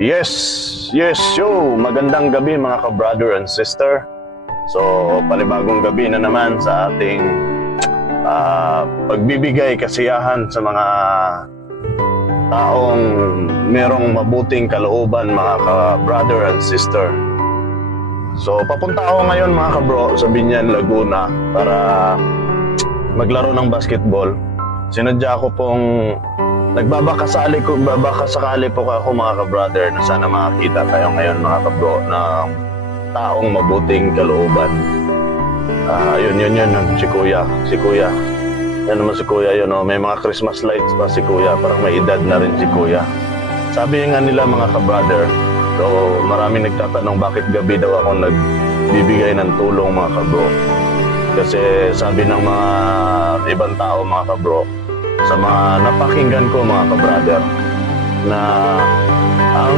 Yes, yo! Magandang gabi mga ka-brother and sister. So, panibagong gabi na naman sa ating pagbibigay kasiyahan sa mga taong merong mabuting kalooban mga ka-brother and sister. So, papunta ako ngayon mga ka-bro sa Binyan, Laguna para maglaro ng basketball. Sinadya ko pong nagbabakasakali po ako mga ka-brother na sana makakita tayo ngayon mga ka-bro ng taong mabuting kalooban. Yun, si Kuya. Yan naman si Kuya yun, may mga Christmas lights pa si Kuya, parang may edad na rin si Kuya. Sabi nga nila mga ka-brother, so maraming nagtatanong bakit gabi daw ako nagbibigay ng tulong mga ka-bro. Kasi sabi ng mga ibang tao mga ka-bro, sa mga napakinggan ko mga ka-brother, na ang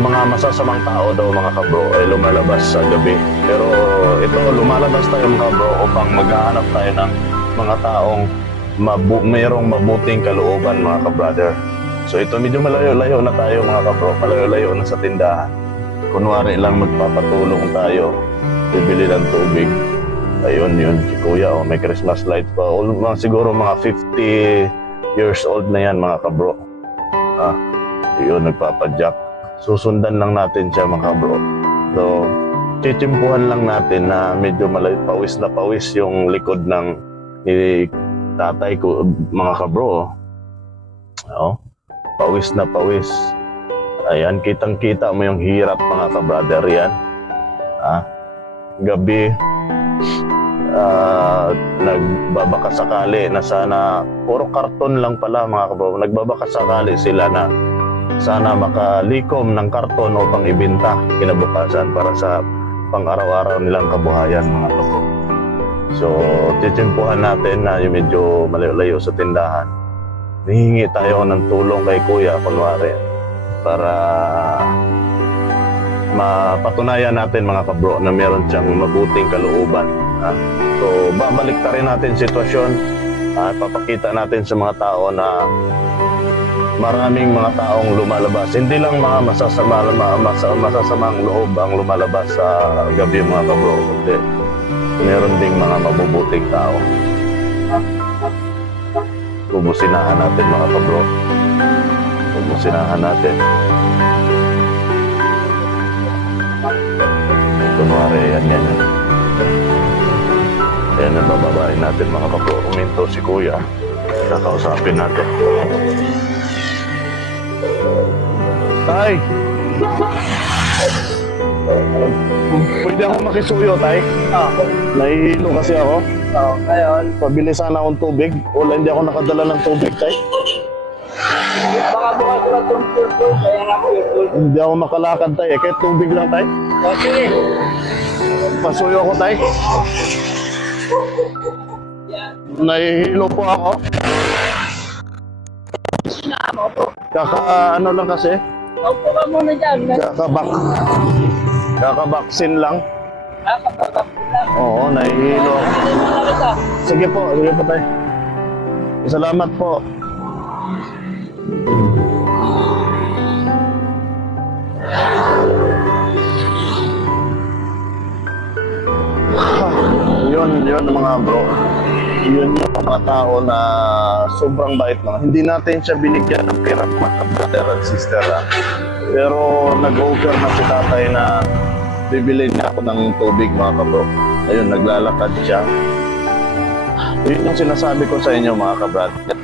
mga masasamang tao daw mga ka-bro ay lumalabas sa gabi. Pero ito, lumalabas tayo mga ka-bro upang maghahanap tayo ng mga taong mayroong mabuting kalooban mga ka-brother. So ito, medyo malayo-layo na tayo mga ka-bro, malayo-layo na sa tindahan. Kunwari lang magpapatulong tayo, bibili ng tubig. Ayun, si Kuya, may Christmas lights pa. Siguro mga 50 years old na yan mga ka-bro. Yun, nagpapadyak. Susundan lang natin siya mga ka-bro. So, chichimpuhan lang natin na medyo pawis na pawis yung likod ng ni tatay ko mga ka-bro. Pawis na pawis. Ayan, kitang-kita mo yung hirap mga ka-brother yan. Gabi, nagbabakasakali na sana, puro karton lang pala mga kabro, nagbabakasakali sila na sana makalikom ng karton upang ibenta kinabukasan para sa pang-araw-araw nilang kabuhayan mga kabro. So, titsimpuhan natin na yung medyo malayo sa tindahan. Hihingi tayo ng tulong kay Kuya, kunwari, para mapatunayan natin mga kabro na meron siyang mabuting kalooban. So, babalik ta rin natin sitwasyon at papakita natin sa mga tao na maraming mga taong lumalabas. Hindi lang mga masasamang loob ang lumalabas sa gabi mga kabro. Kundi meron ding mga mabubuting tao. Bubusinahan natin mga kabro. Bubusinahan natin. Kunwari, yan. Ayan, nabababain natin mga kabro. Uminto si Kuya. Kakausapin natin. Tay! Pwede ako makisuyo, Tay? Nahihilo kasi ako. Ngayon, Pabili sana akong tubig. Wala, hindi ako nakadala ng tubig, Tay. baka bukas ko itong purple, kaya nga purple. Hindi ako makalakad, Tay. Kahit tubig lang, Tay. Sige. Pasuyo ako, Tay. Nahihilo po ako. Sinama po. Ano lang kasi. Opo ka muna dyan. Kakabaksin lang. Kapagkakap lang. Oo, nahihilo ako. Sige po, Tay. Salamat po. Yun mga bro. Yun yung mga tao na sobrang bait mga. Hindi natin siya binigyan ng pera mga brother at sister. Pero nag-offer na si tatay na bibili niya ako ng tubig mga kabro. Ayun, naglalakad siya. Yun yung sinasabi ko sa inyo mga kabrother,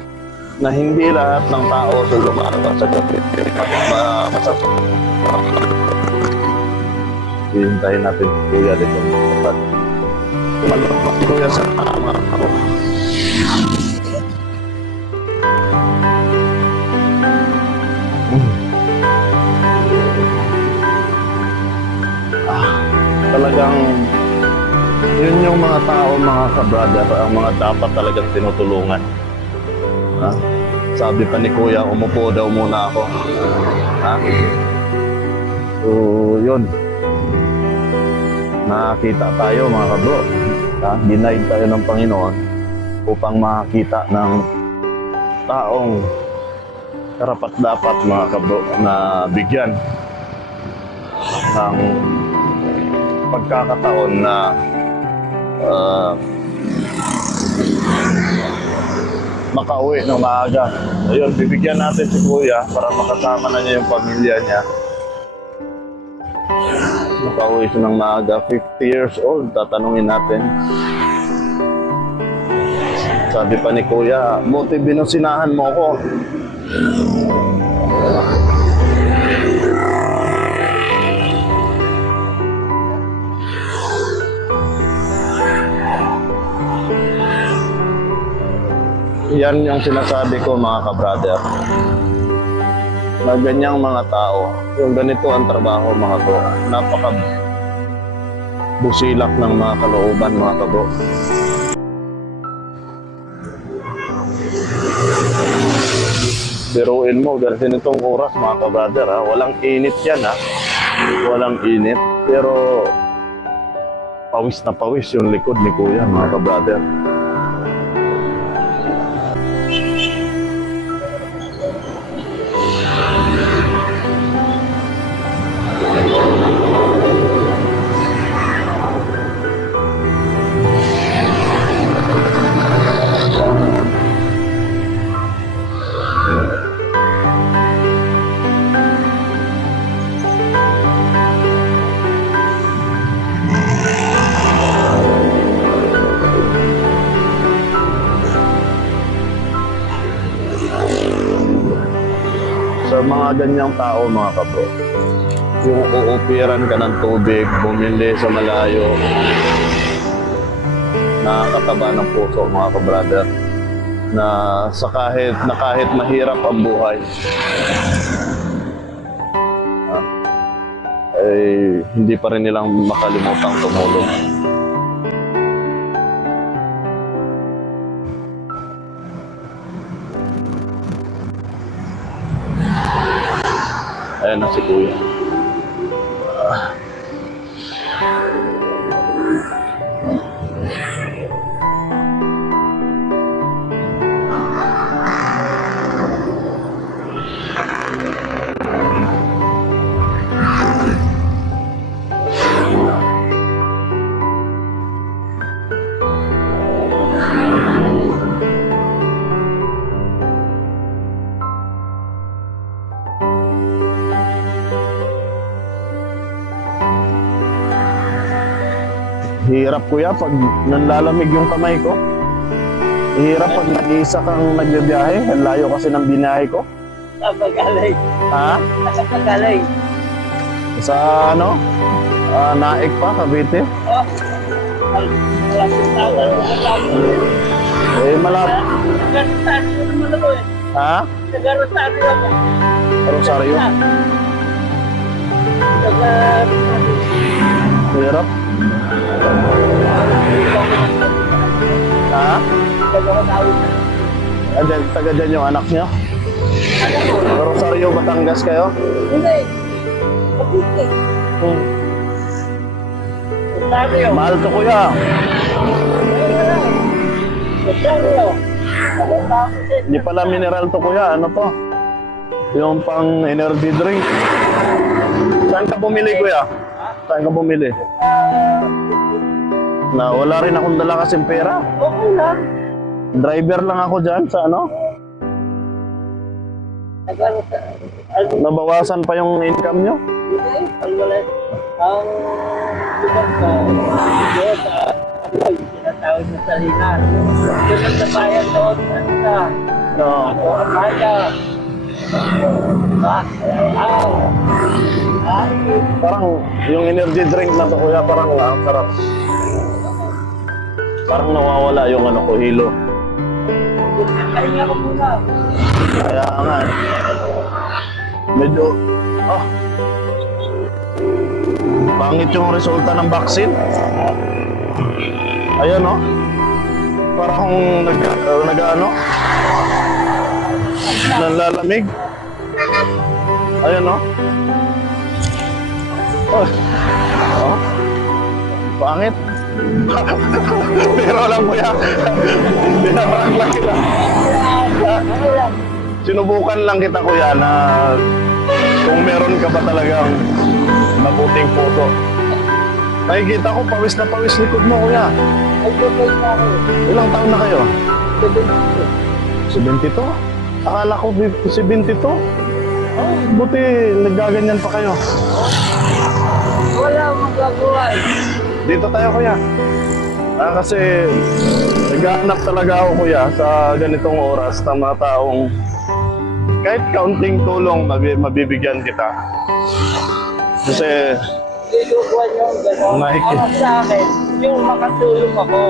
na hindi lahat ng tao sa lumalabas sa gabi. Hihintayin natin si Kuya dito. Malapit si Kuya sa mga tao. Talagang yun yung mga tao, mga kabrother, ang mga dapat talagang tinutulungan. Sabi pa ni Kuya, umupo daw muna ako. So, yun. Nakakita tayo mga kabro. Denied tayo ng Panginoon upang makakita ng taong karapat dapat mga kabro na bigyan ng pagkakataon na makauwi ng maaga. Ayun, bibigyan natin si Kuya para makasama na niya yung pamilya niya. Makauwi siya ng maaga, 50 years old, tatanungin natin. Sabi pa ni Kuya, buti binusinahan mo ko. Yan yung sinasabi ko mga ka-brother. Na ganyang mga tao, yung ganito ang trabaho mga to, napaka busilak ng mga kalooban mga kabro. Biruin mo, ganitong oras mga ka-brother ha, walang init yan ha, walang init, pero pawis na pawis yung likod ni Kuya mga ka-brother. Sa mga ganyang tao mga kabro, yung uupiran ka ng tubig, bumili sa malayo, nakakataba ng puso mga kabrother, na kahit mahirap ang buhay, ay hindi pa rin nilang makalimutang tumulong. Ayan na si Kuya. Hirap Kuya pag nanlalamig yung kamay ko. Hirap pag nag-iisa kang nagbibiyahe. Ang layo kasi ng binahe ko. Sa Pagalay. Ha? Sa Pagalay. Sa ano? Naik pa, Cavite. Oh. Malasing tawag. Eh, malap. Nag-Rosario naman ako eh. Ha? Nag-Rosario ako. Rosario? Hirap. Ha? Taga dyan yung anak niyo? Rosario, Batangas kayo? Hindi. Cavite. Rosario. Mahal to Kuya. Rosario. Hindi pala mineral to Kuya. Ano to? Yung pang energy drink. Saan ka bumili Kuya? Saan ka bumili? Na wala rin akong dala kasing pera. Okay lang. Driver lang ako dyan sa ano. Nabawasan pa yung income nyo. Hindi. Ang lugar ko, doon sa sinatawag na Salinas. Doon sa bayan doon. No. Ako ang kaya. Parang yung energy drink na to Kuya, parang ang sarap. Parang nawawala yung ano ko, hilo. Kaya ko muna. Kaya nga eh. Medyo, pangit yung resulta ng vaccine. Ayan oh. Parang nag-ano, nanlalamig. Ayan oh. Oh. Pangit. Pero lang Kuya. Binarang lang kita. Sinubukan lang kita kuya na kung meron ka ba talagang mabuting puso. Nakikita ko pawis na pawis likod mo kuya. Ay, patay na ako. Ilang taon na kayo? 72. 72? Akala ko 72. Oh, Buti naggaganyan pa kayo. wala akong magagawa eh. Dito tayo kuya. Kasi naghahanap talaga ako kuya sa ganitong oras ng mga taong kahit kaunting tulong mabibigyan kita. Kasi Ilukuhan yung gano'n. Mike. Ang sa akin, yung makatulong ako.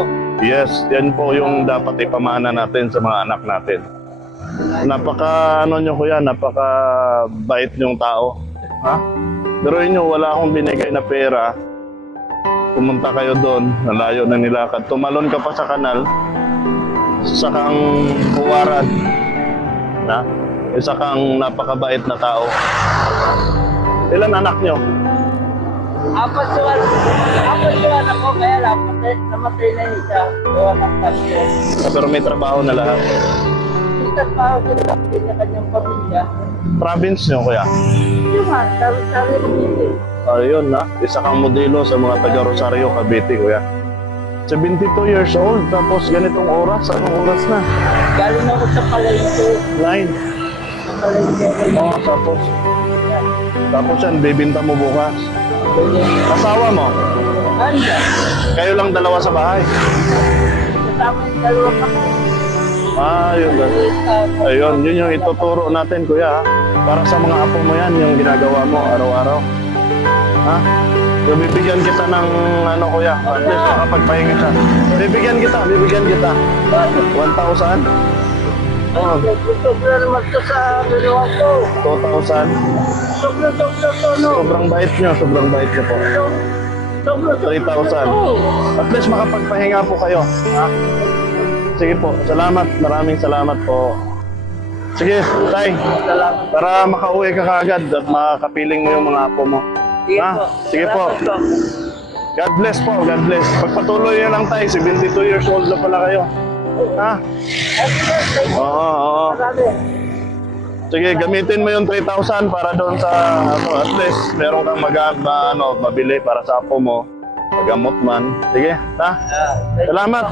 yes, yan po yung dapat ipamana natin sa mga anak natin. Napaka ano nyo kuya, napaka bait nyong tao. Ha? Pero inyo, wala akong binigay na pera. Pumunta kayo doon, nalayo na nilakad. Tumalon ka pa sa kanal, isa kang huwarad. Na? Isa kang napakabait na tao. Ilan anak nyo? Apat yun ako, kaya namatay na yung isa. Gawa ng pasyon. Pero may trabaho na lahat. Kita pa ako sila sa kanyang pamilya. Province nyo kuya? Yung nga, sari-sari ng hindi. Ayun na, isa kang modelo sa mga taga Rosario, Cavite kuya. 72 years old, tapos ganitong oras, anong oras na? Galing ako sa palengke. 9. Sa palengke. Oo, tapos yan, bibinta mo bukas. Asawa mo, Anda, kayo lang dalawa sa bahay. kasama yung dalawa pa. Yun. Ayun, yun yung ituturo natin kuya ha. Para sa mga apo mo yan, yung ginagawa mo araw-araw. Ha? So, bibigyan kita ng ano kuya, at least makapagpahinga ka. Bibigyan kita. 1,000? Oo, Sobra naman to sa ginawa ko. 2,000. Sobra to, no? Sobrang bait nyo po. Sobra 3,000. At least makapagpahinga po kayo. Ha? Sige po, salamat. Maraming salamat po. Sige, tay. Salamat. Para makauwi ka kaagad at makapiling mo yung mga apo mo. Sige Ha? po. Sige po. Salamat po. God bless po, God bless. Pagpatuloy yan lang tayo, 72 years old na pala kayo. Ha? Happy birthday. Oo. Marami. Sige, gamitin mo yung 3,000 para doon sa, at least, meron kang mabili para sa apo mo. Magamot man. Sige, ha? Salamat.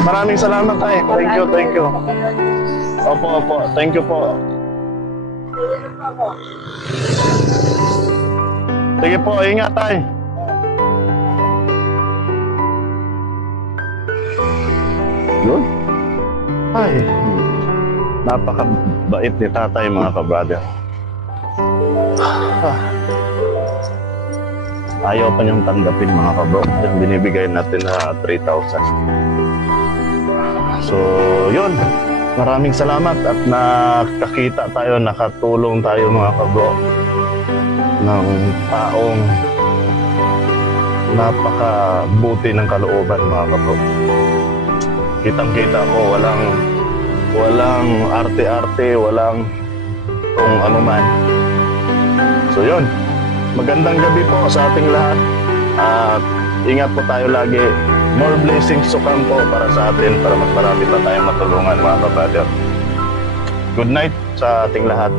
Maraming salamat tay. Thank you. Opo. Thank you po. Sige po, ingat tay. Yun. Ay, napakabait ni tatay mga kabrother. Ayaw pa niyang tanggapin mga kabro. Yung binibigay natin na 3,000. So, yun. Maraming salamat at nakakita tayo, nakatulong tayo mga kabro ng taong napakabuti ng kalooban mga kabro. Kitang-kita ko, walang arte-arte, walang kung ano man. So yun, magandang gabi po sa ating lahat at ingat po tayo lagi. More blessings to come po para sa atin, para mas marami pa tayong matulungan mga kabrother. Good night sa ating lahat.